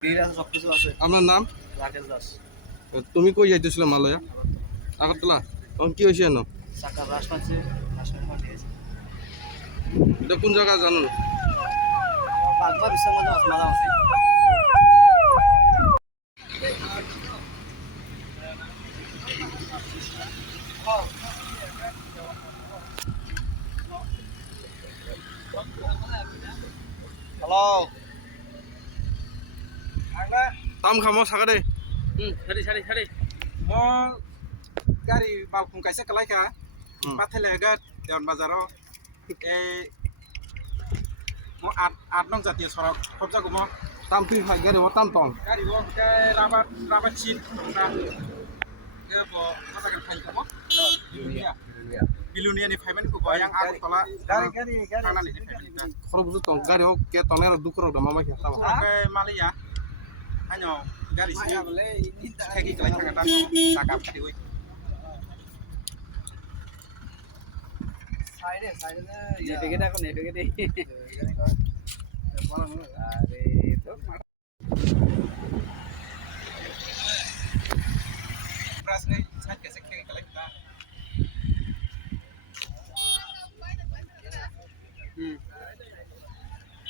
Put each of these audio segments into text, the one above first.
আপনার নাম? রাকেশ দাস। তুমি কই যাইতেছিলে মালয়া? আগরতলা। তখন কি হয়েছে এনো? চাকা ব্রাশ মারছে, এটা কোন জায়গা জানো? বাগমা বিশ্বের মধ্যে মাঝামাঝি। হ্যালো। তাম খামো সাকা দে। Sari. Mo gari bau kung kaisa kalai ka pathele agat dewan bazaro mo at nong jatiya sorok khobja ko mo তাম তুই খাই গাড়ি ও তাম তং। gari wo ke rabat chin na ke bo mata kan khai ko mo bilunia ni phaiman ko bo yang aku tola kana ni খরচ বুঝো তং গাড়ি ও কে তনে আর দুকর ওটা মামা খেতা ko ke malia hanyo gari si theki kalai thanga ta saka phadi oi Nebeget ako, nebeget eh. Are to pras nei sat ke se theki kalai ta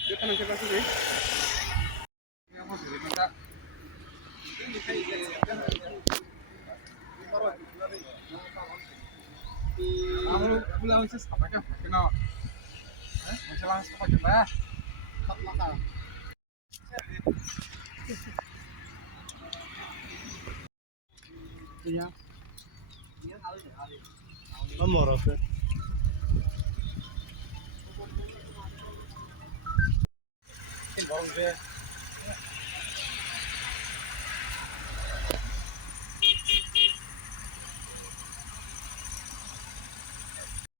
কেতনে কেটা কি Kamu pulang sih apa kan? Kenal? Masalah apa coba? Tak makan. Iya. নম্বর আছে Ini baru